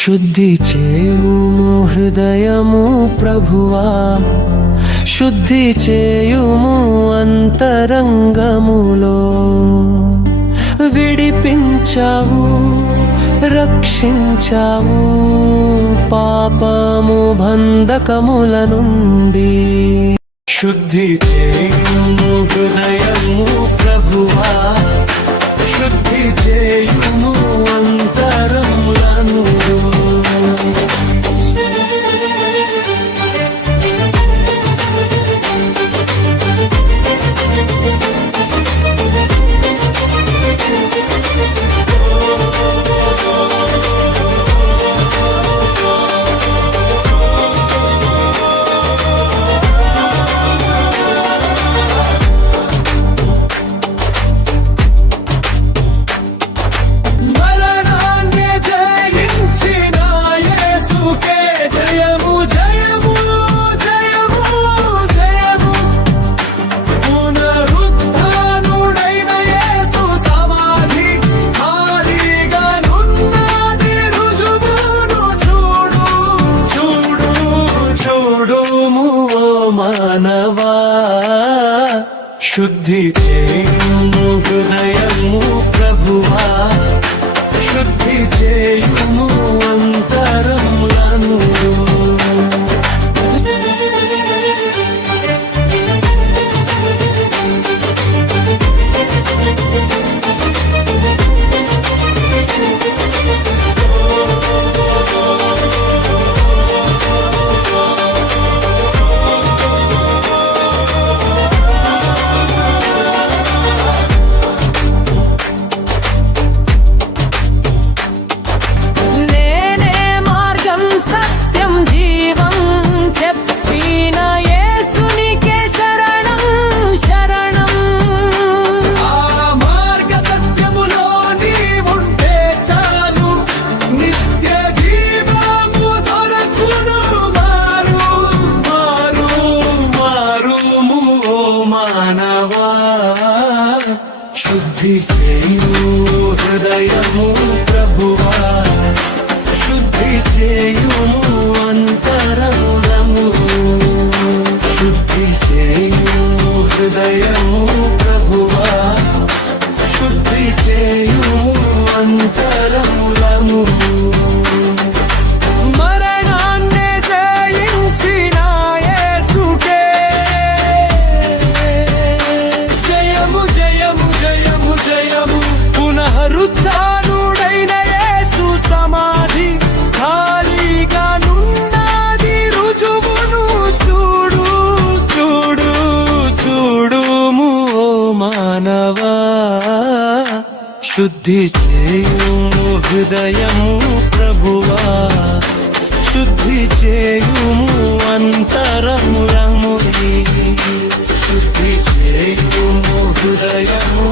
శుద్ధి చేయుము హృదయము ప్రభువా, శుద్ధి చేయుము అంతరంగములో. విడిపించావు, రక్షించావు పాపము బంధకముల నుండి. శుద్ధి చేయుము హృదయము ప్రభువా, శుద్ధి చేయుము అంతరములను. మానవా, శుద్ధి చేయుము హృదయము ప్రభువా, శుద్ధి చేయుము అంతరములను. మానవా, శుద్ధి చేయుము హృదయము ప్రభువా, శుద్ధి చేయుము అంతరములను. శుద్ధి చేయుము హృదయము ప్రభువా, శుద్ధి చేయుము అంతరములను. పునరుత్థానుడైన యేసు సమాధి ఖాళీగా నున్నది రుజువును చూడు చూడు చూడుము. ఓ మానవా, శుద్ధి చేయుము హృదయము ప్రభువా, శుద్ధి చేయుము అంతరములను. శుద్ధి చేయుము హృదయము